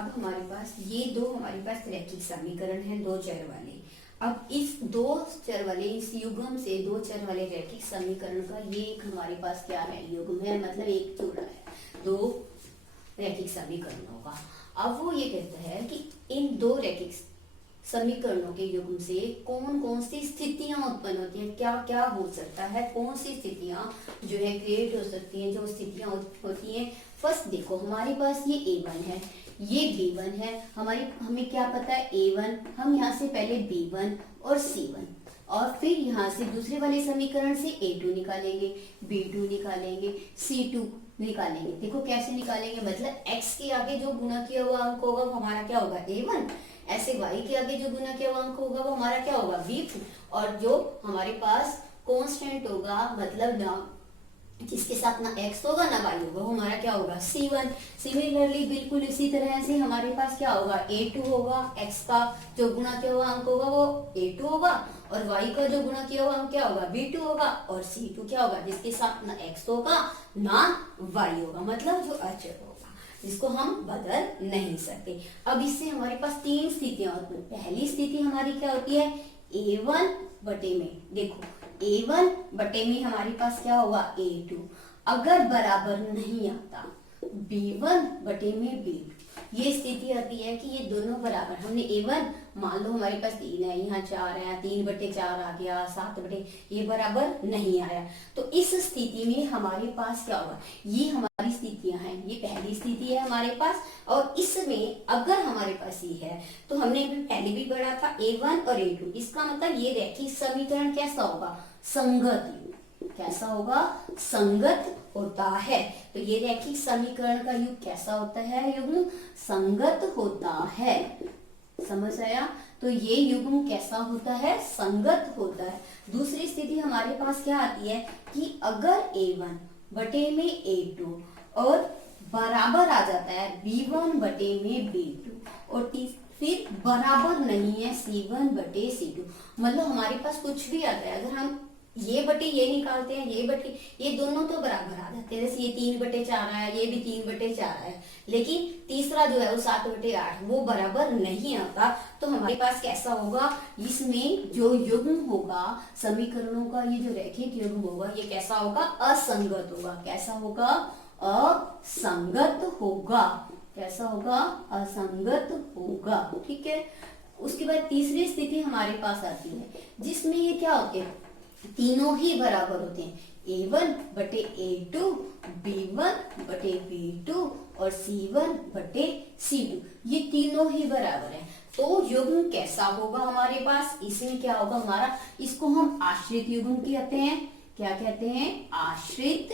अब हमारे पास ये दो हमारे पास रैखिक समीकरण है दो चर वाले। अब इस दो चर वाले इस युग्म से दो चर वाले रैखिक समीकरण का ये एक हमारे पास क्या है, युग्म है, मतलब एक जोड़ा है दो रैखिक समीकरणों का। अब वो ये कहता है कि इन दो रैखिक समीकरणों के युग्म से कौन कौन सी स्थितियां उत्पन्न होती हैं, क्या क्या हो सकता है, कौन सी स्थितियां जो है क्रिएट हो सकती हैं, जो स्थितियां होती हैं। फर्स्ट देखो हमारे पास ये A1 है, ये B1 है, हमें क्या पता है A1, हम यहाँ से पहले B1 और C1 और फिर यहाँ से दूसरे वाले समीकरण से A2 निकालेंगे, B2 निकालेंगे, C2 निकालेंगे। देखो कैसे निकालेंगे, मतलब x के आगे जो गुणा किया हुआ अंक होगा वो हमारा क्या होगा A1, ऐसे y के आगे जो गुना किया हुआ अंक होगा वो हमारा क्या होगा B2, और जो हमारे पास कांस्टेंट होगा मतलब ना जिसके साथ ना x होगा ना y होगा वो हमारा क्या होगा C1। सिमिलरली बिल्कुल इसी तरह से हमारे पास क्या होगा A2 होगा, x का जो गुणा किया हुआ अंक होगा वो A2 होगा और y का जो गुणा किया हुआ अंक क्या होगा B2 होगा, और C2 क्या होगा जिसके साथ ना x होगा ना y होगा, मतलब जो अचर होगा जिसको हम बदल नहीं सकते। अब इससे हमारे पास तीन स्थितियां होती हैं। पहली स्थिति हमारी क्या होती है, A1 बटे में, देखो A1 बटे में हमारे पास क्या होगा A2, अगर बराबर नहीं आता B1 बटे में B2, ये स्थिति आती है कि ये दोनों बराबर, हमने A1 मान लो हमारे पास 3 है, यहाँ 4 है, 3/4 आ गया, 7 ये बराबर नहीं आया, तो इस स्थिति में हमारे पास क्या होगा, ये हमारी स्थितियां हैं, ये पहली स्थिति है हमारे पास। और इसमें अगर हमारे पास ये है तो हमने पहले भी पढ़ा था A1 और A2, इसका मतलब ये रैखिक समीकरण कैसा होगा, संगत युग, कैसा होगा, संगत होता है। तो ये रैखिक समीकरण का युग कैसा होता है, युग्म संगत होता है, समझ आया। तो ये युग्म कैसा होता है, संगत होता है। दूसरी स्थिति हमारे पास क्या आती है कि अगर A1 बटे में A2 और बराबर आ जाता है B1 बटे में B2 और फिर बराबर नहीं है C1 बटे C2, मतलब हमारे पास कुछ भी आता है, अगर हम ये बटे ये निकालते हैं, ये बटे ये दोनों तो बराबर आ जाते हैं, जैसे ये 3/4 है, ये भी 3/4 है, लेकिन तीसरा जो है वो 7/8 वो बराबर नहीं आता। तो हमारे पास कैसा होगा, इसमें जो युग्म होगा समीकरणों का, ये जो रैखिक युग्म होगा ये कैसा होगा, असंगत होगा, कैसा होगा, असंगत होगा, कैसा होगा, असंगत होगा, ठीक है। उसके बाद तीसरी स्थिति हमारे पास आती है जिसमें ये क्या होते हैं, तीनों ही बराबर होते हैं, A1 बटे A2, B1 बटे B2 और C1 बटे C2, ये तीनों ही बराबर हैं। तो युग्म कैसा होगा हमारे पास, इसमें क्या होगा हमारा, इसको हम आश्रित युग्म कहते हैं, क्या कहते हैं, आश्रित,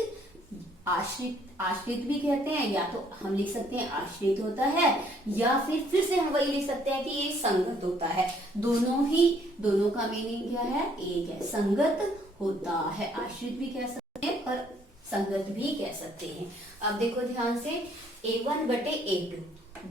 आश्रित भी कहते हैं, या तो हम लिख सकते हैं आश्रित होता है, या फिर से हम वही लिख सकते हैं कि ये संगत होता है। दोनों का मीनिंग क्या है, एक है, संगत होता है, आश्रित भी कह सकते हैं और संगत भी कह सकते हैं। अब देखो ध्यान से, A1 बटे A2,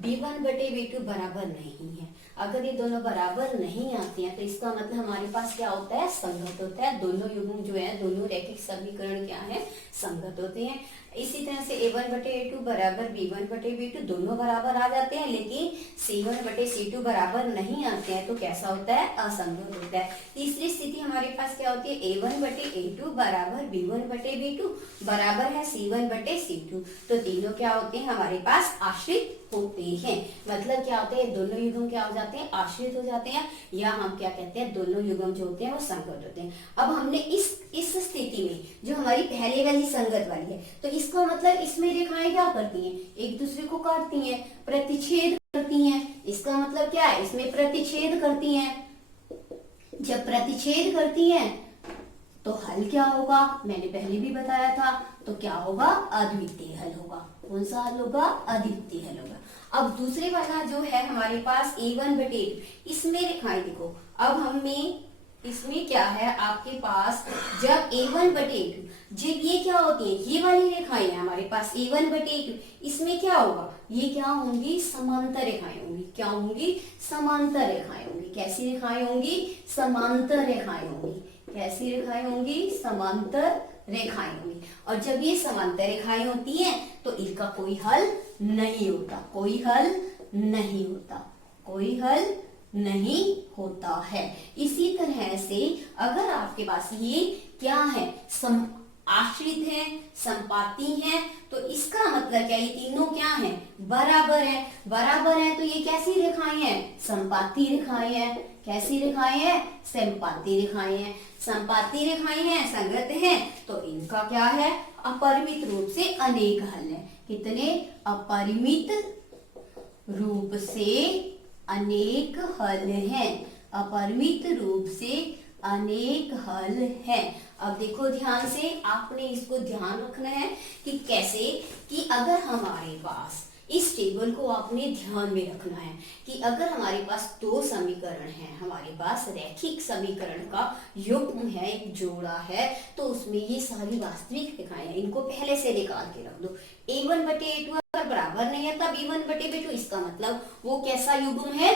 B1 बटे B2 बराबर नहीं है, अगर ये दोनों बराबर नहीं आते हैं तो इसका मतलब हमारे पास क्या होता है, संगत होता है। दोनों युग्म जो है, दोनों रैखिक समीकरण क्या है, संगत होते हैं। इसी तरह से A1 बटे A2 बराबर B1 बटे B2 दोनों बराबर आ जाते हैं, लेकिन C1 बटे C2 बराबर नहीं आते हैं, तो कैसा होता है, असंगत होता है। तीसरी स्थिति हमारे पास क्या होती है, A1 बटे A2 बराबर B1 बटे B2 बराबर है C1 बटे C2, तो तीनों क्या होते हैं हमारे पास, आश्रित होते हैं। मतलब क्या होते हैं, दोनों युग्म क्या हो जाते हैं, आश्रित हो जाते हैं, या हम क्या कहते हैं, दोनों युग्म जो होते हैं वो संगत होते हैं। अब हमने इस स्थिति में जो हमारी पहले वाली संगत वाली है, तो इसका मतलब इसमें रेखाएं क्या करती हैं, एक दूसरे को काटती हैं, प्रतिच्छेद करती हैं। इसका मतलब क्या है, इसमें प्रतिच्छेद करती हैं। जब प्रतिच्छेद करती हैं तो हल क्या होगा, मैंने पहले भी बताया था, तो क्या होगा, अद्वितीय हल होगा। कौन सा हल होगा, अद्वितीय हल होगा। अब दूसरे वाला जो है हमारे पास A1 बटे A2, इसमें रेखाएं देखो, अब हमें इसमें क्या है आपके पास, जब A1 बटे A2, जब ये क्या होती है, ये वाली रेखाएं हैं हमारे पास A1 बटे A2, इसमें क्या होगा, ये क्या होंगी, समांतर रेखाएं होंगी। क्या होंगी, समांतर रेखाएं होंगी। कैसी रेखाएं होंगी, समांतर रेखाएं होंगी। कैसी रेखाएं होंगी, समांतर रेखाएं होंगी। और जब ये समांतर रेखाएं होती हैं तो इनका कोई हल नहीं होता, कोई हल नहीं होता, कोई हल नहीं होता है। इसी तरह से अगर आपके पास ये क्या है, आश्रित है, संपाती है, तो इसका मतलब क्या, ये तीनों क्या है, बराबर है। बराबर है तो ये कैसी रेखाएं हैं, संपाती रेखाएं हैं। कैसी रेखाएं हैं, संपाती रेखाएं हैं। संपाती रेखाएं हैं, संगत हैं, तो इनका क्या है, अपरिमित रूप से अनेक हल है। कितने, अपरिमित रूप से अनेक हल हैं। अपरिमित रूप से अनेक हल हैं। अब देखो ध्यान से, आपने इसको ध्यान रखना है कि कैसे, कि अगर हमारे पास इस टेबल को आपने ध्यान में रखना है कि अगर हमारे पास दो समीकरण हैं, हमारे पास रैखिक समीकरण का युग्म है, एक जोड़ा है, तो उसमें ये सारी वास्तविक रेखाएं हैं, इनको पहले से निकाल के रख दो। a1 बटे a2 अगर बराबर नहीं है तब a1 बटे b2, इसका मतलब वो कैसा युग्म है,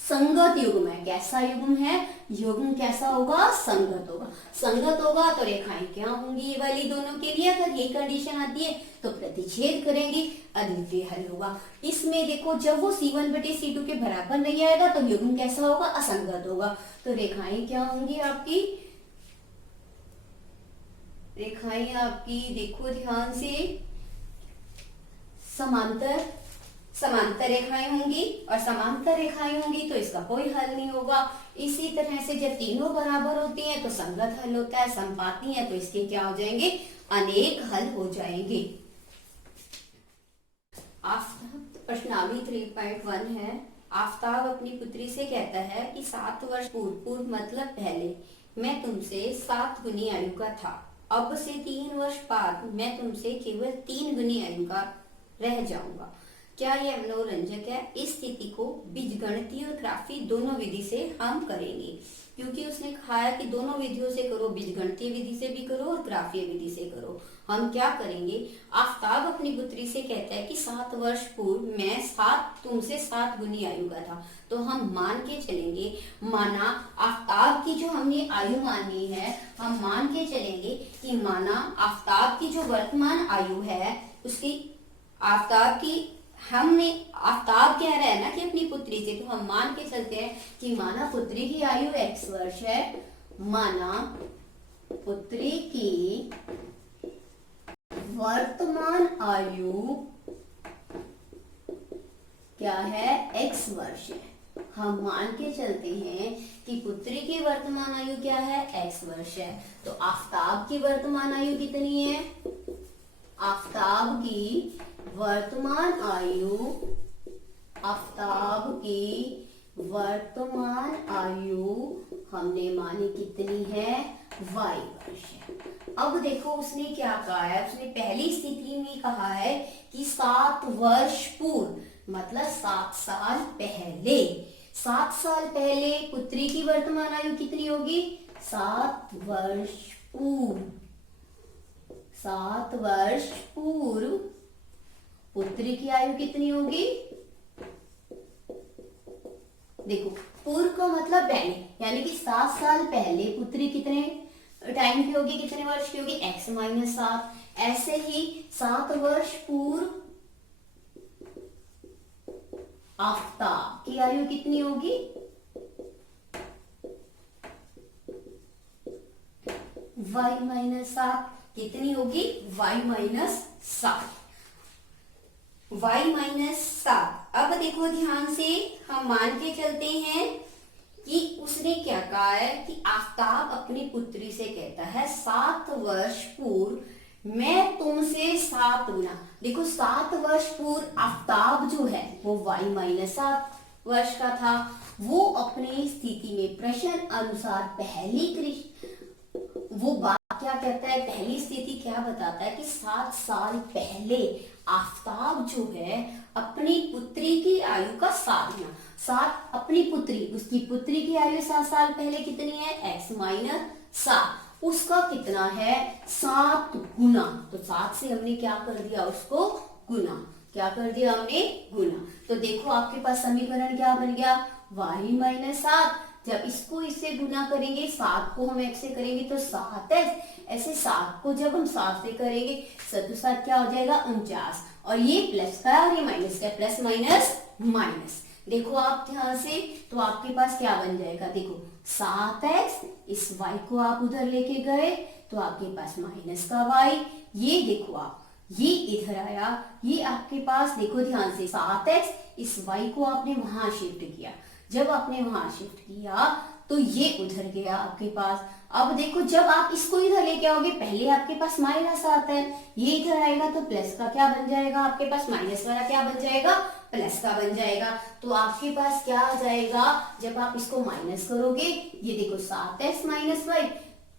संगत युग्म है। कैसा युग्म है, युग्म कैसा होगा, संगत होगा। संगत होगा तो रेखाएं क्या होंगी, ये वाली दोनों के लिए अगर ये कंडीशन आती है तो प्रतिच्छेद करेंगे, अद्वितीय हल होगा। इसमें देखो जब वो c1 बटे c2 के बराबर नहीं आएगा तो युग्म कैसा होगा, असंगत होगा। तो रेखाएं क्या होंगी आपकी, रेखाएं आपकी देखो ध्यान से, समांतर रेखाएं होंगी, और समांतर रेखाएं होंगी तो इसका कोई हल नहीं होगा। इसी तरह से जब तीनों बराबर होती हैं तो संगत हल होता है, संपाती है तो इसके क्या हो जाएंगे, अनेक हल हो जाएंगे। प्रश्नावली 3.1 है। आफ्ताब अपनी पुत्री से कहता है कि 7 वर्ष पूर्व मतलब पहले मैं तुमसे 7 गुनी आयु का था, अब से 3 वर्ष बाद मैं तुमसे केवल 3 गुनी आयु का रह जाऊंगा। क्या यह मनोरंजक है? इस स्थिति को बीजगणितीय और ग्राफी दोनों विधि से हम करेंगे, क्योंकि उसने कहा है कि दोनों विधियों से करो, बीजगणितीय विधि से भी करो और ग्राफीय विधि से करो। हम क्या करेंगे, आफ्ताब अपनी पुत्री से कहता है कि 7 वर्ष पूर्व मैं तुमसे 7 गुनी आयु का था, तो हम मान के चलेंगे, माना आफ्ताब की जो हमने आयु मानी है, हम मान के चलेंगे कि माना आफ्ताब की जो वर्तमान आयु है उसकी, आफ्ताब की, हमने आफ्ताब कह रहा है ना कि अपनी पुत्री से, तो हम मान के चलते हैं कि माना पुत्री की आयु x वर्ष है, माना पुत्री की वर्तमान आयु क्या है, x वर्ष है। हम मान के चलते हैं कि पुत्री की वर्तमान आयु क्या है, x वर्ष है। तो आफ्ताब की वर्तमान आयु कितनी है, आफ्ताब की वर्तमान आयु, आफ्ताब की वर्तमान आयु हमने मानी कितनी है, y वर्ष है। अब देखो उसने क्या कहा है, उसने पहली स्थिति में कहा है कि 7 वर्ष पूर्व मतलब 7 साल पहले, 7 साल पहले पुत्री की वर्तमान आयु कितनी होगी, 7 वर्ष पूर्व, 7 वर्ष पूर्व पुत्री की आयु कितनी होगी, देखो पूर्व का मतलब पहले, यानी कि 7 साल पहले पुत्री कितने टाइम की होगी, कितने वर्ष की होगी, x माइनस 7। ऐसे ही 7 वर्ष पूर्व आफ्ताब की आयु कितनी होगी, y माइनस 7 कितनी होगी, y माइनस 7, y माइनस 7। अब देखो ध्यान से, हम मान के चलते हैं कि उसने क्या कहा है कि आफ्ताब अपनी पुत्री से कहता है 7 वर्ष पूर्व मैं तुमसे 7 गुना, देखो 7 वर्ष पूर्व आफ्ताब जो है वो y माइनस 7 वर्ष का था, वो अपनी स्थिति में प्रश्न अनुसार वो बात क्या कहता है, पहली स्थिति क्या बताता है कि 7 साल पहले आफ्ताब जो है अपनी पुत्री की आयु का 7 गुना, 7 अपनी पुत्री, उसकी पुत्री की आयु 7 साल पहले कितनी है, x माइनस 7, उसका कितना है 7 गुना। तो 7 से हमने क्या कर दिया, उसको गुना, क्या कर दिया हमने, गुना। तो देखो आपके पास समीकरण क्या बन गया, y माइनस 7, जब इसको इससे गुना करेंगे, 7 को हम x से करेंगे तो 7x, ऐसे 7 को जब हम 7 से करेंगे 7 क्या हो जाएगा 49, और ये प्लस का और ये माइनस का, प्लस माइनस माइनस, देखो आप ध्यान से, तो आपके पास क्या बन जाएगा, देखो 7x, इस y को आप उधर लेके गए तो आपके पास माइनस का y, ये देखो आप, ये इधर आया, ये आपके पास देखो ध्यान से 7x, इस y को आपने वहां शिफ्ट किया, जब आपने वहां शिफ्ट किया तो ये उधर गया आपके पास। अब देखो जब आप इसको इधर लेके आओगे, पहले आपके पास माइनस आता है, ये इधर आएगा तो प्लस का क्या बन जाएगा, आपके पास माइनस वाला क्या बन जाएगा, प्लस का बन जाएगा। तो आपके पास क्या आ जाएगा, जब आप इसको माइनस करोगे, ये देखो 7x minus Y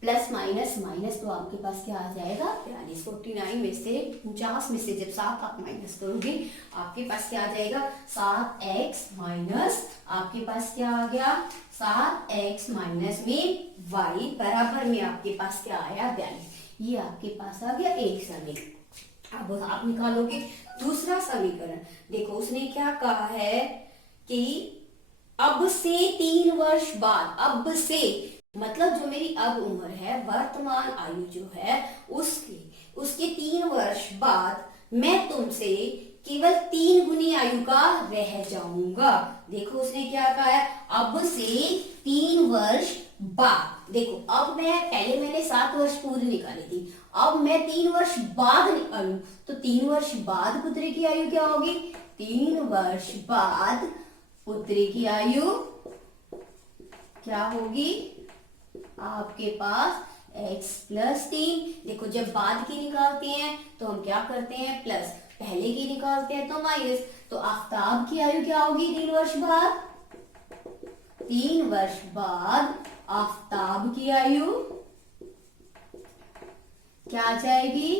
plus minus minus, तो आपके पास क्या आ जाएगा 42, 49 में से 50 में से जब 7 आप माइनस करोगे, आपके पास क्या आ जाएगा 7x माइनस, आपके पास क्या आ गया 7x माइनस में y बराबर में आपके पास क्या आया 42, ये आपके पास आ गया एक समीकरण। अब आप निकालोगे दूसरा समीकरण, देखो उसने क्या कहा है कि अब से 3 वर्ष बाद, अब से मतलब जो मेरी अब उम्र है, वर्तमान आयु जो है उसके 3 वर्ष बाद मैं तुमसे केवल 3 गुनी आयु का रह जाऊंगा। देखो उसने क्या कहा है, अब से 3 वर्ष बाद, देखो अब मैं पहले मैंने 7 वर्ष पूरी निकाली थी, अब मैं 3 वर्ष बाद निकालू तो 3 वर्ष बाद पुत्री की आयु क्या होगी, 3 वर्ष बाद पुत्री की आयु क्या होगी, आपके पास x प्लस 3, देखो जब बाद की निकालते हैं तो हम क्या करते हैं प्लस, पहले की निकालते हैं तो माइनस, तो आफ्ताब की आयु क्या होगी 3 वर्ष बाद, 3 वर्ष बाद आफ्ताब की आयु क्या आ जाएगी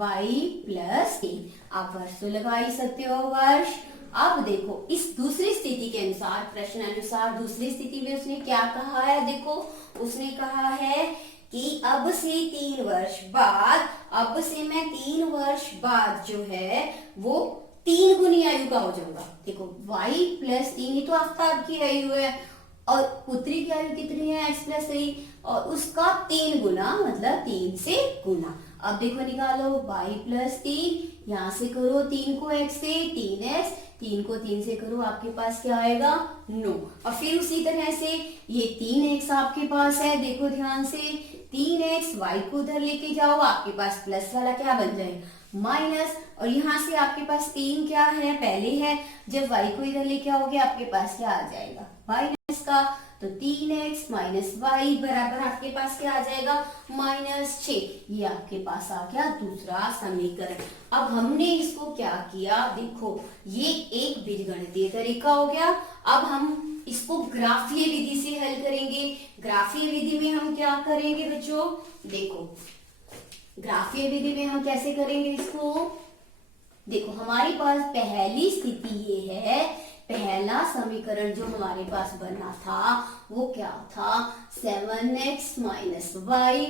y प्लस 3, आप वर्ष तो लगा ही सकते हो वर्ष। अब देखो इस दूसरी स्थिति के अनुसार, प्रश्न अनुसार दूसरी स्थिति में उसने क्या कहा है, देखो उसने कहा है कि अब से 3 वर्ष बाद, अब से मैं 3 वर्ष बाद जो है वो 3 गुनी आयु का हो जाऊंगा। देखो y प्लस 3 ही तो आफ्ताब की आयु है और पुत्री की आयु कितनी है x प्लस 3, और उसका 3 गुना मतलब 3 से गुना। अब देखो निकालो y प्लस 3, यहाँ से करो 3 को x से 3x, 3 को 3 से करो आपके पास क्या आएगा 9, और फिर उसी तरह से ये 3x आपके पास है, देखो ध्यान से 3x, y को उधर लेके जाओ आपके पास प्लस वाला क्या बन जाएगा माइनस, और यहाँ से आपके पास 3 क्या है पहले है, जब y को इधर लेके आओगे आपके पास क्या आ जाएगा माइनस का, तो 3x माइनस वाई बराबर आपके पास क्या आ जाएगा -6, ये आपके पास आ गया दूसरा समीकरण। अब हमने इसको क्या किया, देखो ये एक बीजगणितीय तरीका हो गया, अब हम इसको ग्राफीय विधि से हल करेंगे। ग्राफीय विधि में हम क्या करेंगे बच्चों, देखो ग्राफीय विधि में हम कैसे करेंगे इसको, देखो हमारे पास पहली स्थिति ये है, पहला समीकरण जो हमारे पास बना था वो क्या था 7x माइनस वाई,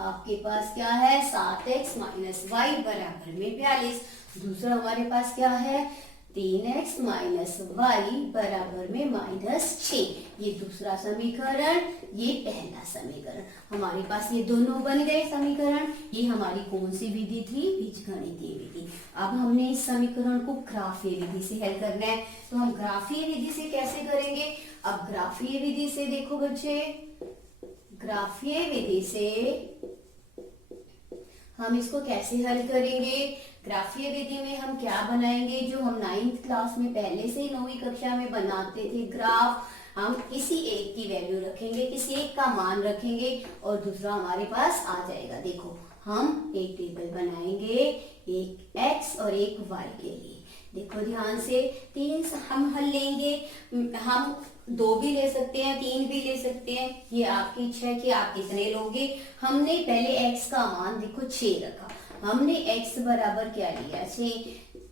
आपके पास क्या है 7x माइनस वाई बराबर में 42। दूसरा हमारे पास क्या है 3x माइनस वाई बराबर में -6, ये दूसरा समीकरण, ये पहला समीकरण, हमारे पास ये दोनों बन गए समीकरण। ये हमारी कौन सी विधि थी, बीजगणितीय विधि। अब हमने इस समीकरण को ग्राफीय विधि से हल करना है, तो हम ग्राफीय विधि से कैसे करेंगे। अब ग्राफीय विधि से देखो बच्चे, ग्राफीय विधि से हम इसको कैसे हल करेंगे। ग्राफीय विधि में हम क्या बनाएंगे, जो हम 9th क्लास में पहले से ही 9वीं कक्षा में बनाते थे ग्राफ, हम किसी एक की वैल्यू रखेंगे, किसी एक का मान रखेंगे और दूसरा हमारे पास आ जाएगा। देखो हम एक टेबल बनाएंगे, एक x और एक y के लिए। देखो ध्यान से, 3 हम हल लेंगे, हम 2 भी ले सकते हैं, 3 भी ले सकते हैं, ये आपकी इच्छा है कि आप कितने लोगे। हमने पहले x का मान देखो 6 रखा, हमने x बराबर क्या लिया 6,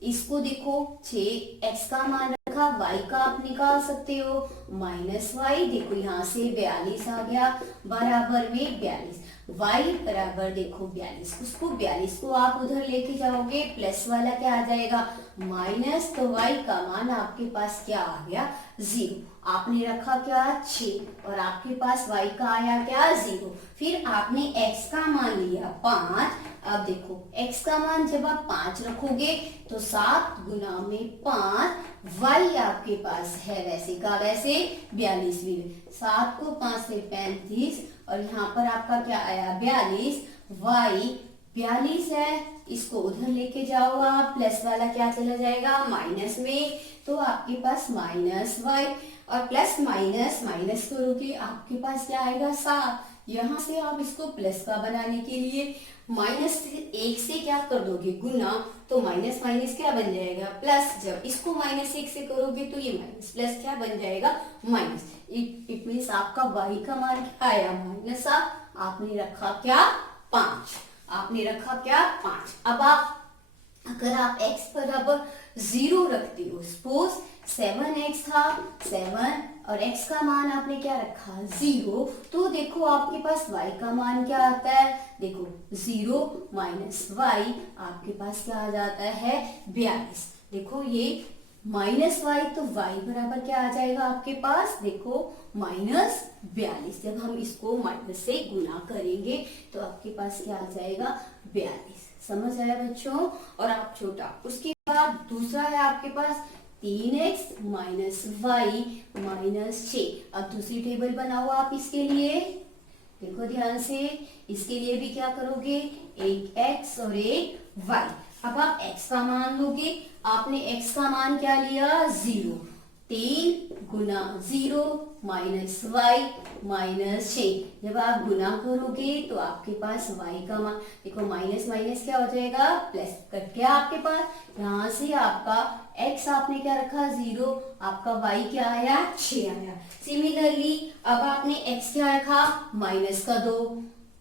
इसको देखो 6x का मान रखा, y का आप निकाल सकते हो -y, देखो यहाँ से 42 आ गया बराबर में 42। y बराबर देखो 42, उसको 42 को आप उधर लेके जाओगे, प्लस वाला क्या आ जाएगा माइनस, तो y का मान आपके पास क्या आ गया 0। आपने रखा क्या 6 और आपके पास y का आया क्या 0। फिर आपने x का मान लिया 5। अब देखो x का मान जब आप 5 रखोगे तो 7 गुना में 5, y आपके पास है वैसे का वैसे 42 भी। 7 को 5 से 35 और यहाँ पर आपका क्या आया 42, y 42 है, इसको उधर लेके जाओ आप, प्लस वाला क्या चला जाएगा माइनस में, तो आपके पास माइनस y और प्लस माइनस माइनस करोगे आपके पास क्या आएगा 7। यहाँ से आप इसको प्लस का बनाने के लिए माइनस 1 से क्या कर दोगे गुना, तो माइनस माइनस क्या बन जाएगा प्लस। जब इसको माइनस 1 से करोगे तो ये माइनस प्लस क्या बन जाएगा माइनस। इट मीन्स आपका y का मान क्या आया माइनस 7, आपने रखा क्या 5, आपने रखा क्या 5। अब आप अगर आप x बराबर 0 रखते हो, सपोज 7x था 7 और x का मान आपने क्या रखा 0, तो देखो आपके पास y का मान क्या आता है, देखो 0 माइनस y आपके पास क्या आ जाता है 42। देखो ये माइनस y, तो y बराबर क्या आ जाएगा आपके पास देखो माइनस 42। जब हम इसको माइनस से गुना करेंगे तो आपके पास क्या आ जाएगा 42। समझ आया बच्चों। और आप छोटा, उसके बाद दूसरा है आपके पास 3x माइनस वाई माइनस 6। अब दूसरी टेबल बनाओ आप इसके लिए, देखो ध्यान से, इसके लिए भी क्या करोगे एक x और एक y। अब आप x का मान लोगे, आपने x का मान क्या लिया 0, 3 गुना 0 माइनस y माइनस 6। जब आप गुना करोगे तो आपके पास y का मान देखो माइनस माइनस क्या हो जाएगा प्लस, कट गया आपके पास। यहाँ से आपका x आपने क्या रखा 0, आपका y क्या आया 6 आया। सिमिलरली अब आपने x क्या रखा माइनस का 2,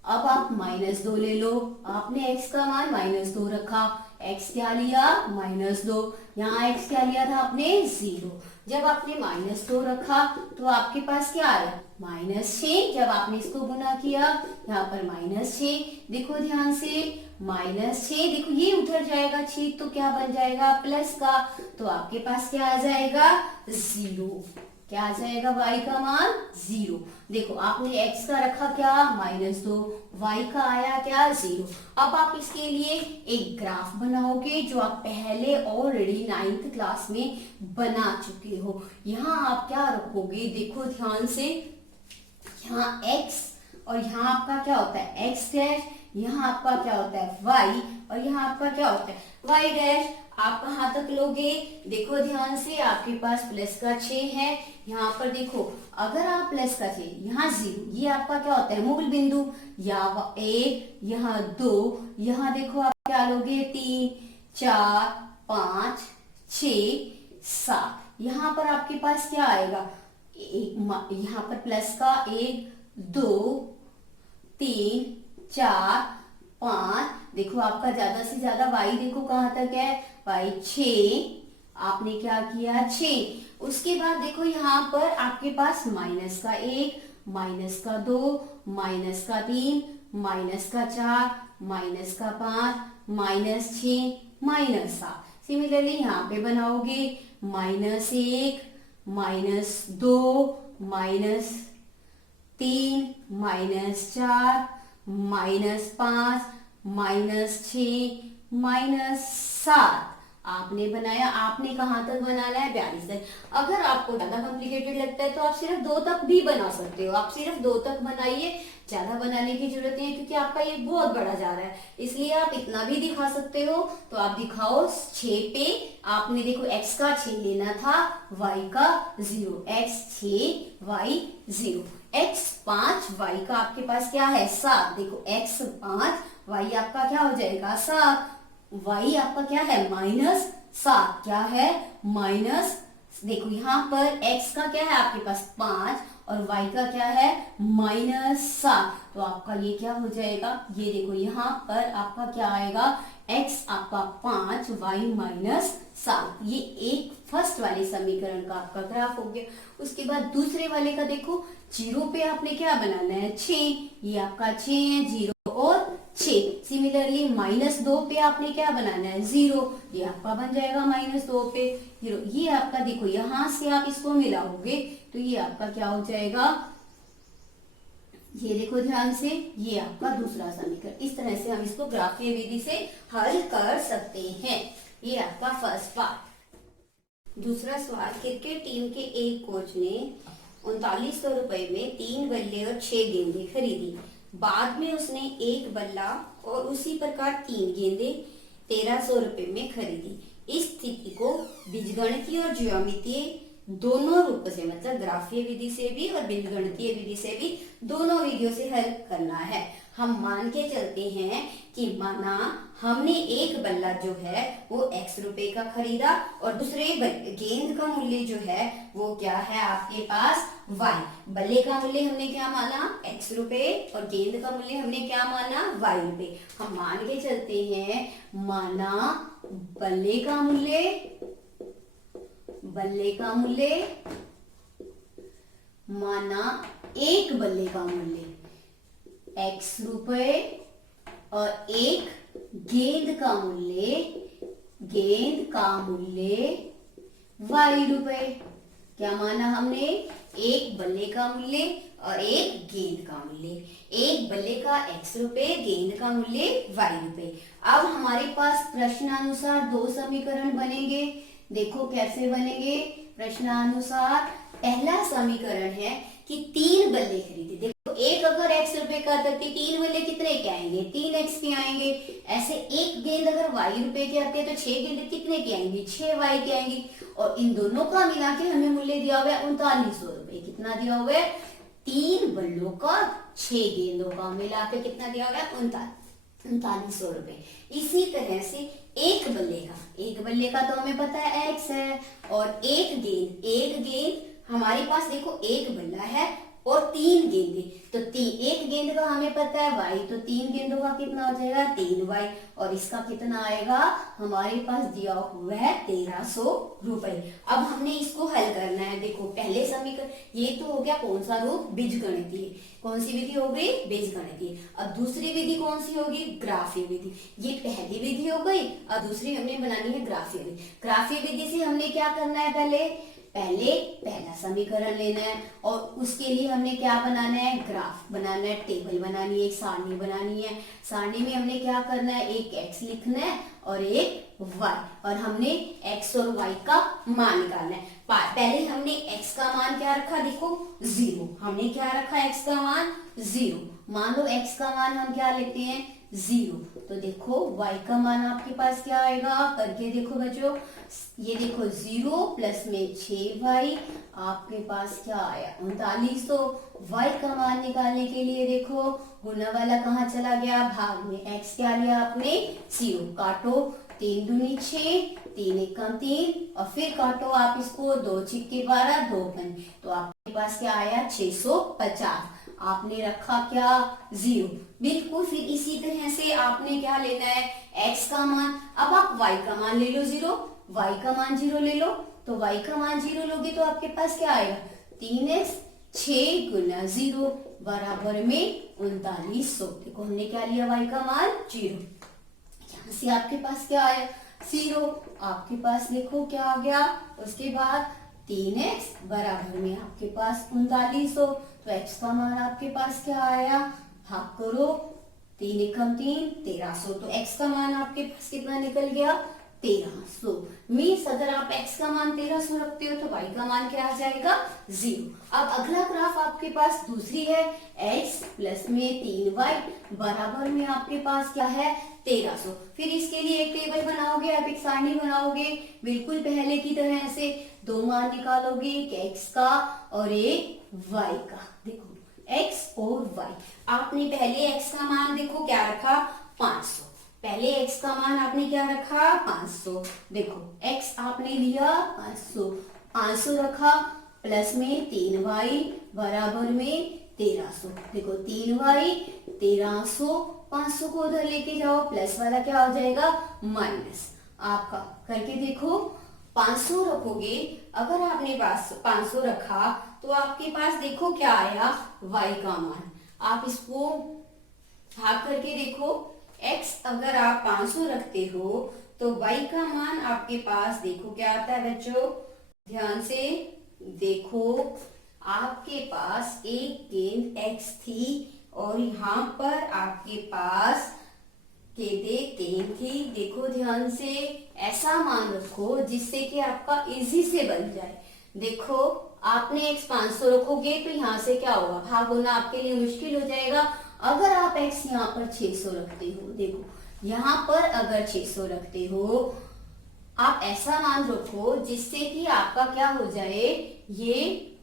अब आप माइनस 2 ले लो, आपने x का मान माइनस 2 रखा, x क्या लिया माइनस 2, यहाँ x क्या लिया था आपने 0। जब आपने माइनस 2 रखा तो आपके पास क्या आया माइनस 6। जब आपने इसको गुना किया यहाँ पर माइनस 6, देखो ध्यान से माइनस 6, देखो ये उधर जाएगा 6 तो क्या बन जाएगा प्लस का, तो आपके पास क्या आ जाएगा 0। क्या आ जाएगा y का मान 0। देखो आपने x का रखा क्या माइनस 2, y का आया क्या 0। अब आप इसके लिए एक ग्राफ बनाओगे जो आप पहले ऑलरेडी 9th क्लास में बना चुके हो। यहाँ आप क्या रखोगे देखो ध्यान से, यहाँ x और यहाँ आपका क्या होता है x डैश, यहाँ आपका क्या होता है y और यहाँ आपका क्या होता है y डैश। आप कहाँ तक लोगे देखो ध्यान से, आपके पास प्लस का 6 है, यहाँ पर देखो अगर आप प्लस का 6 यहाँ 0, ये आपका क्या होता है मूल बिंदु, या 1 यहाँ 2, यहाँ देखो आप क्या लोगे 3 4 5 6 7। यहाँ पर आपके पास क्या आएगा एक, यहाँ पर प्लस का 1 2 3 4 5, देखो आपका ज्यादा से ज्यादा y देखो कहाँ तक है y 6, आपने क्या किया 6। उसके बाद देखो यहाँ पर आपके पास माइनस का 1 माइनस का 2 माइनस का 3 माइनस का 4 माइनस का 5 माइनस 6 माइनस 7। सिमिलरली यहाँ पे बनाओगे minus 1 minus 2 minus 3 minus 4 minus 5 minus 6 minus 7 आपने बनाया। आपने कहाँ तक बनाना है 42 तक। अगर आपको ज्यादा कॉम्प्लिकेटेड लगता है तो आप सिर्फ 2 तक भी बना सकते हो, आप सिर्फ 2 तक बनाइए, ज्यादा बनाने की जरूरत नहीं है क्योंकि आपका ये बहुत बड़ा जा रहा है, इसलिए आप इतना भी दिखा सकते हो। तो आप दिखाओ 6 पे, आपने देखो x का 6 लेना था, y का 0, x 6 y 0, x 5 y का आपके पास क्या है 7, देखो x 5 y आपका क्या हो जाएगा 7, y आपका क्या है माइनस 7, क्या है माइनस, देखो यहाँ पर x का क्या है आपके पास 5 और y का क्या है माइनस 7, तो आपका ये क्या हो जाएगा, ये देखो यहाँ पर आपका क्या आएगा x आपका 5 y माइनस 7। ये एक फर्स्ट फर्स्ट वाले समीकरण का आपका ग्राफ हो गया। उसके बाद दूसरे वाले का देखो, 0 पे आपने क्या बनाना है, 6, ये आपका 6 है, 0 और 6। सिमिलरली -2 पे आपने क्या बनाना है, 0, ये आपका बन जाएगा -2 पे 0। ये आपका देखो, यहां से आप इसको मिलाओगे तो ये आपका क्या हो जाएगा, ये देखो ध्यान से, ये आपका दूसरा समीकरण। इस तरह से हम इसको ग्राफीय विधि से हल कर सकते हैं। ये आपका फर्स्ट पार्ट। दूसरा सवाल, क्रिकेट टीम के एक कोच ने 3900 रुपए में 3 बल्ले और 6 गेंदें खरीदी। बाद में उसने एक बल्ला और उसी प्रकार 3 गेंदें 1300 रुपए में खरीदी। इस स्थिति को बीजगणितीय और ज्यामितीय दोनों रूप से, मतलब ग्राफीय विधि से भी और बीजगणितीय विधि से भी, दोनों विधियों से हल करना है। हम मान के चलते हैं कि माना हमने एक बल्ला जो है वो x रुपए का खरीदा और दूसरे गेंद का मूल्य जो है वो क्या है आपके पास y। बल्ले का मूल्य हमने क्या माना, x रुपए, और गेंद का मूल्य हमने क्या माना, y रुपए। हम मान के चलते हैं, माना बल्ले का मूल्य माना एक बल्ले का मूल्य x रुपए और एक गेंद का मूल्य y रुपए। क्या माना हमने, एक बल्ले का मूल्य और एक गेंद का मूल्य, एक बल्ले का x रुपए, गेंद का मूल्य y रुपए। अब हमारे पास प्रश्नानुसार दो समीकरण बनेंगे। देखो कैसे बनेंगे प्रश्नानुसार। पहला समीकरण है कि 3 बल्ले खरीदे। देखो एक अगर x रुपए का था, 3 बल्ले कितने के आएंगे, 3x के आएंगे। ऐसे एक गेंद अगर y रुपए के आते हैं तो 6 गेंद कितने के आएंगी, 6y के आएंगी। और इन दोनों का मिला के हमें मूल्य दिया हुआ है 3900 रुपए। कितना दिया हुआ है, 3 बल्लों का 6 गेंदों का मिला के कितना दिया हुआ है, 3900 रुपए। इसी तरह से एक बल्ले का तो हमें पता है x है, और एक गेंद हमारे पास देखो एक बल्ला है और 3 गेंदे, तो एक गेंद का हमें पता है y, तो 3 गेंदों का कितना हो जाएगा, 3y, और इसका कितना आएगा, हमारे पास दिया हुआ है 1300 रुपए। अब हमने इसको हल करना है। देखो पहले समीकरण, ये तो हो गया कौन सा रूप, बीजगणितीय। कौन सी विधि हो गई, बीजगणितीय। अब दूसरी विधि कौन सी होगी, ग्राफीय विधि। ये पहली विधि हो गई, और दूसरी हमने बनानी है ग्राफीय विधि। ग्राफीय विधि से हमने क्या करना है, पहला समीकरण लेना है, और उसके लिए हमने क्या बनाना है, ग्राफ बनाना है, टेबल बनानी है, एक सारणी बनानी है। सारणी में हमने क्या करना है, एक x लिखना है और एक y, और हमने x और y का मान निकालना है। पहले हमने x का मान क्या रखा, देखो 0। हमने क्या रखा, x का मान 0। मान लो x का मान हम क्या लेते हैं, 0। तो देखो y का मान आपके पास क्या आएगा, करके देखो बच्चों। ये देखो 0 प्लस में 6y, आपके पास क्या आया 3900। y का मान निकालने के लिए देखो गुना वाला कहाँ चला गया, भाग में। x क्या लिया आपने, 0। काटो, 3 दूनी 6, 3 एकम 3, और फिर काटो आप इसको, 2 छिक्के 12, 2 पंच, तो आपके पास क्या आया 650। आपने रखा क्या, 0। बिल्कुल फिर इसी तरह से आपने क्या लेना है, x का मान। अब आप y का मान ले लो 0, y का मान 0 ले लो, तो y का मान 0 लोगे तो आपके पास क्या आएगा, 3x 6 गुना 0 बराबर में 3900। देखो हमने क्या लिया, y का मान 0। यहाँ से आपके पास क्या आया, 0। आपके पास देखो क्या आ गया, उसके बाद 3x बराबर में आपके पास 3900। तो x का मान आपके पास क्या आया, भाग करो, 3 एकम 3, 1300। तो x का मान आपके पास कितना निकल गया, 1300। मीन्स अगर आप x का मान 1300 रखते हो तो y का मान क्या आ जाएगा, 0। अब अगला ग्राफ आपके पास दूसरी है, x प्लस में 3y बराबर में आपके पास क्या है, 1300। फिर इसके लिए एक टेबल बनाओगे, आप एक सारणी बनाओगे, बिल्कुल पहले की तरह से। 2 मान निकालोगे, एक x का और एक y का। देखो x और y, आपने पहले x का मान देखो क्या रखा, 500। पहले x का मान आपने क्या रखा, 500। देखो x आपने लिया 500 रखा, प्लस में 3y बराबर में 1300। देखो 3y 1300, 500 को उधर लेके जाओ, प्लस वाला क्या हो जाएगा, माइनस। आपका करके देखो, 500 रखोगे, अगर आपने पास 500 रखा तो आपके पास देखो क्या आया, y का मान। आप इसको भाग करके देखो, x अगर आप 500 रखते हो तो y का मान आपके पास देखो क्या आता है बच्चों, ध्यान से देखो, आपके पास एक गेंद x थी और यहाँ पर आपके पास गेंदे 3 थी। देखो ध्यान से, ऐसा मान रखो जिससे कि आपका इजी से बन जाए। देखो आपने x 500 रखोगे तो यहाँ से क्या होगा, भाग होना आपके लिए मुश्किल हो जाएगा। अगर आप x यहाँ पर 600 रखते हो, देखो यहाँ पर अगर 600 रखते हो, आप ऐसा मान रखो जिससे कि आपका क्या हो जाए, ये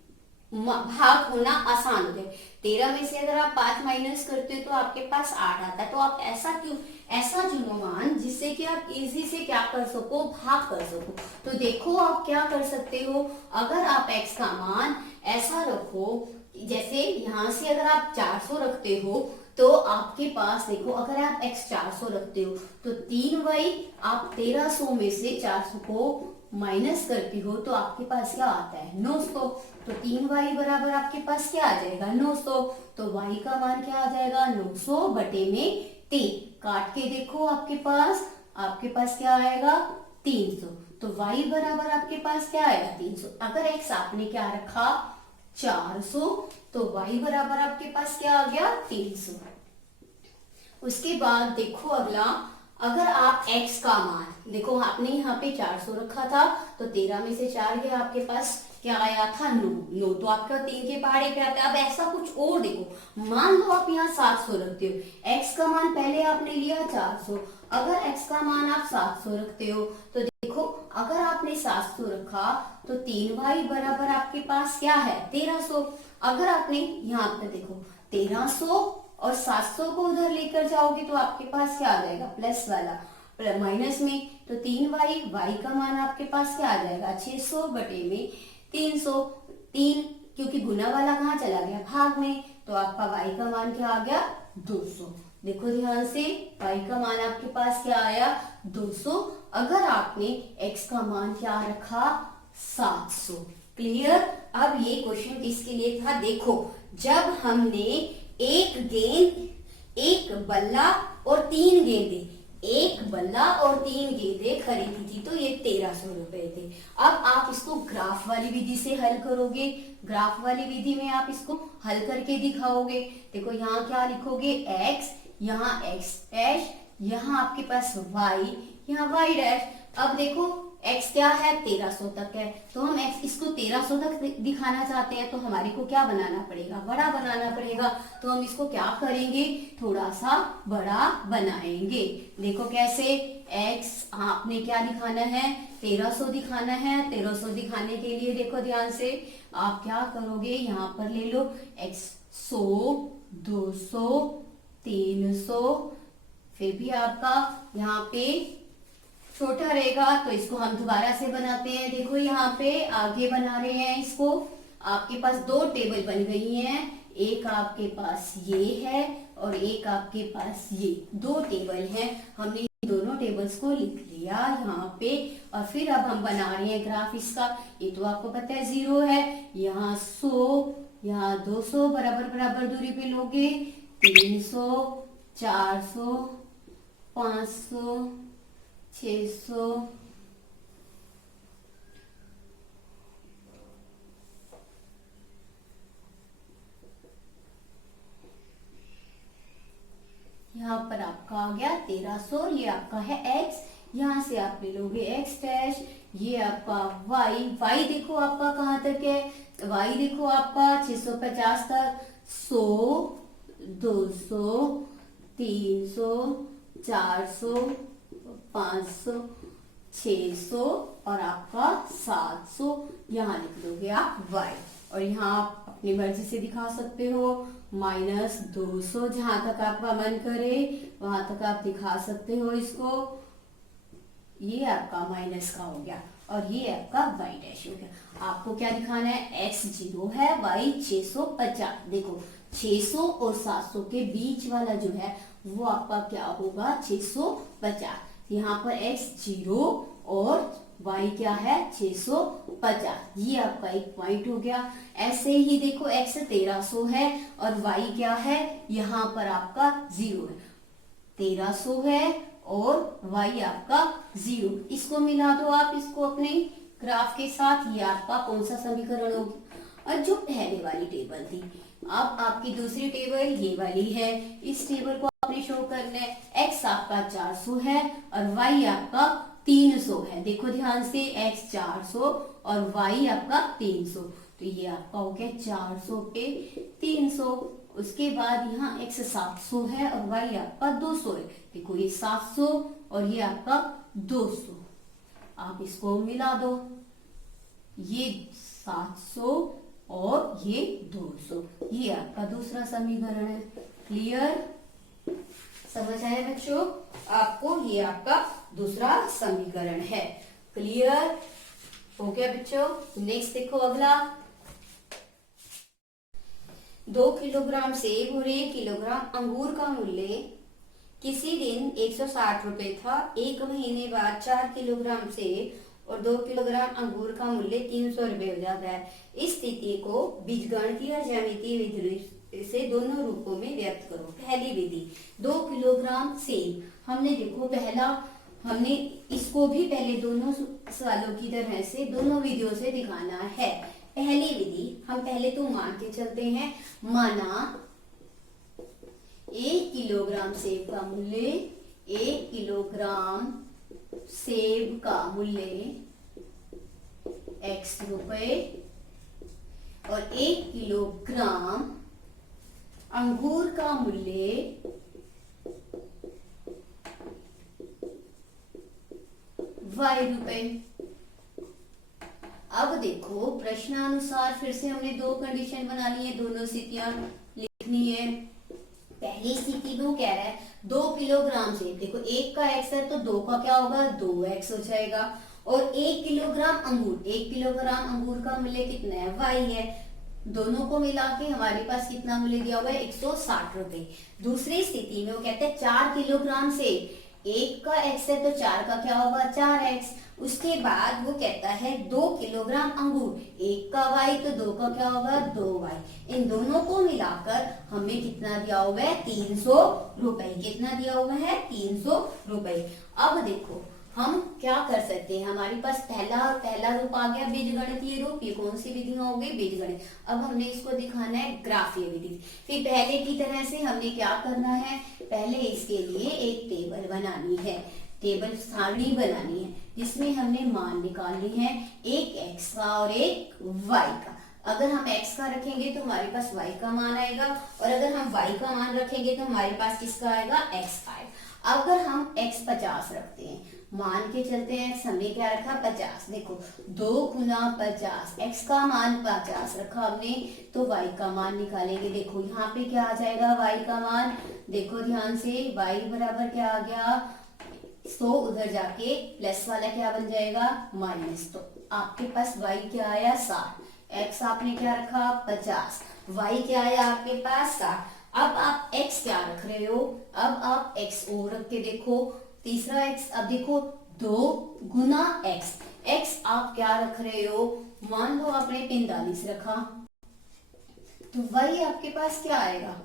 भाग होना आसान हो जाए। 13 में से अगर आप 5 माइनस करते हो तो आपके पास 8 आता है। तो आप ऐसा क्यों, ऐसा चुनो मान जिससे कि आप इजी से क्या कर सको, भाग कर सको। तो देखो आप क्या कर सकते हो, अगर आप x का मान ऐसा रखो, जैसे यहाँ से अगर आप 400 रखते हो तो आपके पास देखो, अगर आप x 400 रखते हो तो 3y, आप 1300 में से 400 को माइनस करती हो तो आपके पास क्या आता है, 900। तो 3y बराबर आपके पास क्या आ जाएगा, 900। तो y का मान क्या आ जाएगा, 900 बटे में 3। काट के देखो आपके पास क्या आएगा, 300। तो y बराबर आपके पास क्या आएगा, 300। अगर x आपने क्या रखा, 400, तो y बराबर आपके पास क्या आ गया, 300। उसके बाद देखो अगला, अगर आप x का मान देखो, आपने यहाँ पे 400 रखा था तो 13 में से 4 गया, आपके पास क्या आया था, 9। तो आपका 3 के पहाड़े पे आता है। अब ऐसा कुछ और देखो, मान लो आप यहाँ 700 रखते हो, x का मान पहले आपने लिया 400, अगर x का मान आप 700 रखते हो तो देखो, अगर आपने 700 रखा तो 3y बराबर आपके पास क्या है, 1300। अगर आपने यहाँ पे देखो 1300 और 700 को उधर लेकर जाओगे तो आपके पास क्या आ जाएगा, प्लस वाला माइनस में, तो 3y, y का मान आपके पास क्या आ जाएगा, 600 बटे में 300। 3 क्योंकि गुना वाला कहाँ चला गया, भाग में, तो आपका y का मान क्या आ गया, 200। देखो ध्यान से, y का मान आपके पास क्या आया, 200। अगर आपने x का मान क्या रखा, 700। क्लियर। अब ये क्वेश्चन किसके लिए था, देखो जब हमने एक गेंद, एक बल्ला और 3 गेंदे, एक बल्ला और 3 गेंदे खरीदी थी तो ये 1300 रुपए थे। अब आप इसको ग्राफ वाली विधि से हल करोगे, ग्राफ वाली विधि में आप इसको हल करके दिखाओगे। देखो यहाँ क्या लिखोगे, x, यहाँ x डैश, यहाँ आपके पास y, यहाँ y डैश। अब देखो x क्या है, 1300 तक है, तो हम x इसको 1300 तक दिखाना चाहते हैं तो हमारे को क्या बनाना पड़ेगा, बड़ा बनाना पड़ेगा। तो हम इसको क्या करेंगे, थोड़ा सा बड़ा बनाएंगे। देखो कैसे, x आपने क्या दिखाना है, 1300 दिखाना है। 1300 दिखाने के लिए देखो ध्यान से, आप क्या करोगे, यहाँ पर ले लो x 100, 200, 300, फिर भी आपका यहाँ पे छोटा रहेगा तो इसको हम दोबारा से बनाते हैं। देखो यहाँ पे आगे बना रहे हैं इसको, आपके पास 2 टेबल बन गई हैं, एक आपके पास ये है और एक आपके पास ये, 2 टेबल हैं। हमने दोनों टेबल्स को लिख लिया यहाँ पे, और फिर अब हम बना रहे हैं ग्राफ इसका। ये तो आपको पता है 0 है, यहाँ 100, यहाँ 200 बराबर बराबर दूरी पे लोगे, 300, 400, 500, 600, यहाँ पर आपका आ गया 1300, ये आपका है x, यहाँ से आप ले लोगे x डैश, ये आपका y, y देखो आपका कहाँ तक है, y देखो आपका 650 तक, 100, 200, 300, 400, 500, 600 और आपका 700, यहाँ लिख दोगे आप y। और यहाँ आप अपनी मर्जी से दिखा सकते हो, -200, जहां तक आपका मन करे वहां तक आप दिखा सकते हो इसको। ये आपका माइनस का हो गया और ये आपका y डैश हो गया। आपको क्या दिखाना है, x 0 है, y 650। देखो 600 और 700 के बीच वाला जो है वो आपका क्या होगा, 650। यहाँ पर x 0 और y क्या है 650, ये आपका एक पॉइंट हो गया। ऐसे ही देखो x 1300 है और y क्या है, यहाँ पर आपका 0 है, 1300 है और y आपका 0, इसको मिला दो आप इसको अपने ग्राफ के साथ, ये आपका कौन सा समीकरण होगा। और जो पहले वाली टेबल थी, अब आपकी दूसरी टेबल ये वाली है, इस टेबल को आपने शो करना है। x आपका 400 है और y आपका 300 है, देखो ध्यान से, x 400 और y आपका 300, तो ये आपका हो गया 400 पे 300। उसके बाद यहाँ x 700 है और y आपका 200 है, देखो ये 700 और ये आपका 200, आप इसको मिला दो, ये 700 और ये 200, ये आपका दूसरा समीकरण है। क्लियर, समझ आया बच्चों आपको, ये आपका दूसरा समीकरण है। क्लियर हो गया बच्चों। नेक्स्ट देखो अगला, 2 किलोग्राम सेब और 1 किलोग्राम अंगूर का मूल्य किसी दिन 160 रुपए था, एक महीने बाद 4 किलोग्राम सेब और 2 किलोग्राम अंगूर का मूल्य 300 रुपए हो जाता है। इस स्थिति को बीजगणितीय और ज्यामितीय विधि से दोनों रूपों में व्यक्त करो। पहली विधि, 2 किलोग्राम सेब, हमने देखो पहला, हमने इसको भी पहले दोनों सवालों की तरह से दोनों विधियों से दिखाना है। पहली विधि, हम पहले तो मान के चलते हैं, माना 1 किलोग्राम सेब का मूल्य, 1 किलोग्राम सेब का मूल्य x रुपए और 1 किलोग्राम अंगूर का मूल्य y रुपए। अब देखो प्रश्नानुसार फिर से हमने दो कंडीशन बना ली है, दोनों स्थितियां लिखनी है। पहली स्थिति में वो कह रहा है 2 किलोग्राम से, देखो 1 का x है तो 2 का क्या होगा, 2x हो जाएगा, और 1 किलोग्राम अंगूर, 1 किलोग्राम अंगूर का मूल्य कितना है, y है, दोनों को मिला के हमारे पास कितना मूल्य दिया हुआ है, 160 रुपए। दूसरी स्थिति में वो कहते हैं 4 किलोग्राम से, 1 का x है तो 4 का क्या होगा, 4x। उसके बाद वो कहता है 2 किलोग्राम अंगूर, 1 का y तो 2 का क्या होगा, 2y। इन दोनों को मिलाकर हमें कितना दिया हुआ है, 300 रुपए। कितना दिया हुआ है, 300 रुपए। अब देखो हम क्या कर सकते हैं, हमारे पास पहला रूप आ गया बीजगणितीय रूप, ये कौन सी विधि होगी, बीजगणित। अब हमने इसको दिखाना है ग्राफीय विधि। फिर पहले की तरह से हमने क्या करना है, पहले इसके लिए एक टेबल बनानी है, टेबल सारणी बनानी है, जिसमें हमने मान निकालनी है, एक x का और एक y का। अगर हम x का रखेंगे तो हमारे पास y का मान आएगा, और अगर हम y का मान रखेंगे तो हमारे पास किसका आएगा, x का आएगा। अगर हम x 50 रखते हैं, मान के चलते हैं x हमने क्या रखा, 50, देखो 2 गुना 50, x का मान 50 रखा हमने, तो y का मान निकालेंगे। देखो यहाँ पे क्या आ जाएगा, y का मान, देखो ध्यान से, y बराबर क्या आ गया, 100 उधर जाके प्लस वाला क्या बन जाएगा, माइनस। तो आपके पास y क्या आया, 60, x आपने क्या रखा, 50, y क्या आया आपके पास, 60। अब आप x क्या रख रहे हो, अब आप x और रख के देखो, तीसरा x, अब देखो 2 गुना x, x आप क्या रख रहे हो, मान लो आपने 45 रखा, तो y आपके पास क्या आएगा,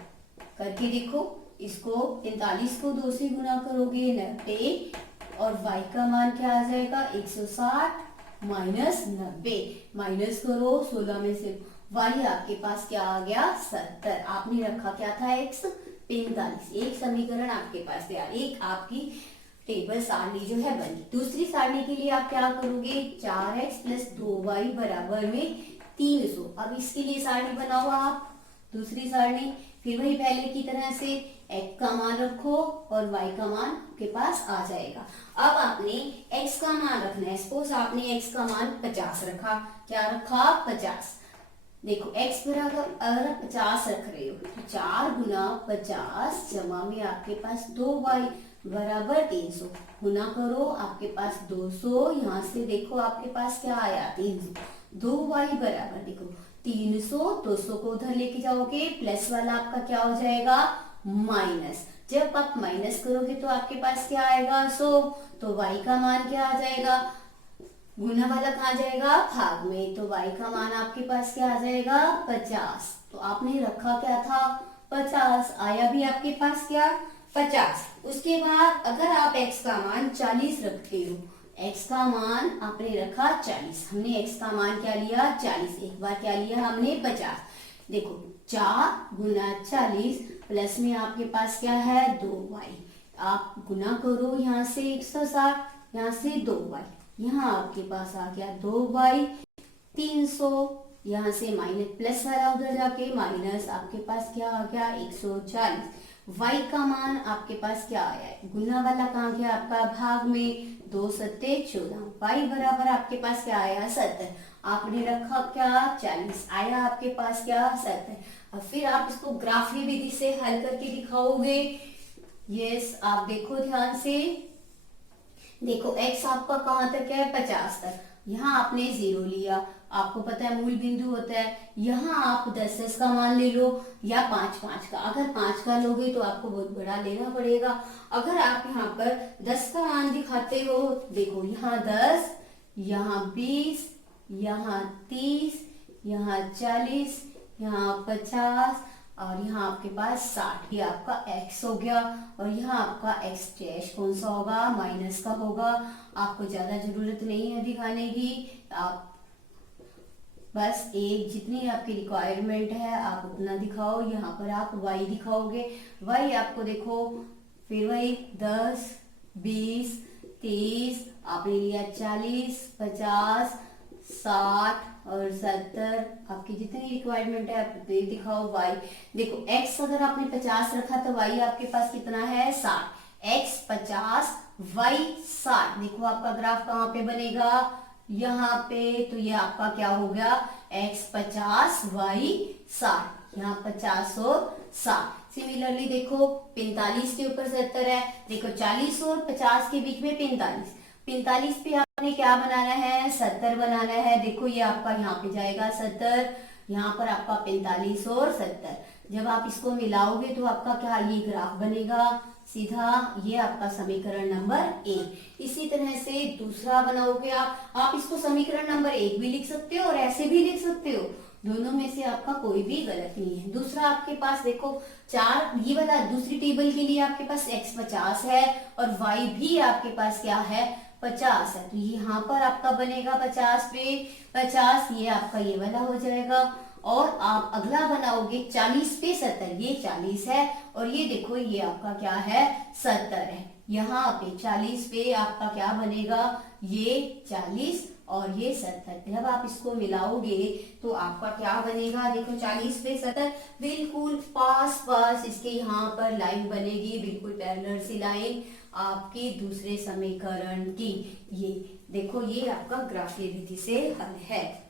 करके देखो, इसको 45 को 2 से गुना करोगे 90, और y का मान क्या आ जाएगा, 160 माइनस 90, माइनस करो 16 में से, y आपके पास क्या आ गया, 70। आपने रखा क्या था, x 45। एक समीकरण आपके पास तैयार, एक आपकी टेबल सारणी जो है बनी। दूसरी सारणी के लिए आप क्या करोगे, 4x प्लस 2y बराबर में 300। अब इसके लिए सारणी बनाओ आप, दूसरी सारणी, फिर वही पहले की तरह से x का मान रखो और y का मान आपके पास आ जाएगा। अब आपने x का मान रखना है, सपोज आपने x का मान 50 रखा, क्या रखा, 50। देखो x बराबर अगर 50 रख रहे हो तो 4 गुना 50 जमा में आपके पास 2y बराबर 300, गुना करो आपके पास 200, यहाँ से देखो आपके पास क्या आया, 300, 2y बराबर देखो 300, 200 को उधर लेके जाओगे, प्लस वाला आपका क्या हो जाएगा, माइनस। जब आप माइनस करोगे तो आपके पास क्या आएगा, 100, तो y का मान क्या आ जाएगा, गुना वाला कहाँ जाएगा, भाग में, तो y का मान आपके पास क्या आ जाएगा, 50। तो आपने रखा क्या था, 50, आया भी आपके पास क्या, 50। उसके बाद अगर आप x का मान 40 रखते हो, x का मान आपने रखा 40, हमने x का मान क्या लिया, 40, एक बार क्या लिया हमने, 50। देखो 4 गुना 40 प्लस में आपके पास क्या है, 2y। आप गुना करो यहाँ से 160, यहाँ से 2y, यहाँ आपके पास आ गया 2y 300, यहाँ से माइनस प्लस वाला उधर जाके माइनस, आपके पास क्या आ गया 140। y का मान आपके पास क्या आया है, गुना वाला कहाँ गया आपका, भाग में, 2 सत्ते 14, y बराबर आपके पास क्या आया, 70। आपने रखा क्या, 40, आया आपके पास क्या, 70। और फिर आप इसको ग्राफी विधि से हल करके दिखाओगे। यस, आप देखो ध्यान से, देखो x आपका कहाँ तक है, 50 तक, यहाँ आपने 0 लिया, आपको पता है मूल बिंदु होता है, यहाँ आप 10 का मान ले लो या 5 का। अगर 5 का लोगे तो आपको बहुत बड़ा लेना पड़ेगा। अगर आप यहाँ पर 10 का मान दिखाते हो, देखो यहाँ 10, यहाँ 20, यहाँ 30, यहाँ 40, यहाँ 50 और यहाँ आपके पास 60, ये आपका x हो गया। और यहाँ आपका x डैश कौन सा होगा, माइनस का होगा। आपको ज्यादा जरूरत नहीं है दिखाने की, आप बस एक जितनी आपकी रिक्वायरमेंट है आप उतना दिखाओ। यहाँ पर आप y दिखाओगे, y आपको देखो, फिर वही 10, 20, 30, आपने लिया 40, 50, 60 और 70, आपकी जितनी रिक्वायरमेंट है आप उतनी दिखाओ। y देखो, x अगर आपने 50 रखा तो y आपके पास कितना है, 60। x 50, y 60। देखो आपका ग्राफ कहाँ पे बनेगा, यहाँ पे, तो ये आपका क्या हो गया, x 50, y 60, यहाँ 50 और 60। सिमिलरली देखो 45 के ऊपर 70 है, देखो 40 और 50 के बीच में 45, 45 पे आपने क्या बनाना है, 70 बनाना है। देखो ये आपका यहाँ पे जाएगा 70, यहाँ पर आपका 45 और 70। जब आप इसको मिलाओगे तो आपका क्या, ये ग्राफ बनेगा सीधा, ये आपका समीकरण नंबर 1। इसी तरह से दूसरा बनाओगे आप इसको समीकरण नंबर 1 भी लिख सकते हो और ऐसे भी लिख सकते हो, दोनों में से आपका कोई भी गलत नहीं है। दूसरा आपके पास देखो 4, ये वाला दूसरी टेबल के लिए आपके पास x 50 है और y भी आपके पास क्या है, 50 है, तो यहाँ पर आपका बनेगा 50 पे 50, ये आपका ये वाला हो जाएगा। और आप अगला बनाओगे 40 पे 70, ये 40 है और ये देखो ये आपका क्या है, 70 है। यहाँ पे 40 पे आपका क्या बनेगा, ये 40 और ये 70। जब आप इसको मिलाओगे तो आपका क्या बनेगा, देखो 40 पे 70 बिल्कुल पास पास इसके यहाँ पर लाइन बनेगी, बिल्कुल पैरेलल सी लाइन आपकी दूसरे समीकरण की। ये देखो ये आपका ग्राफीय विधि से हल है।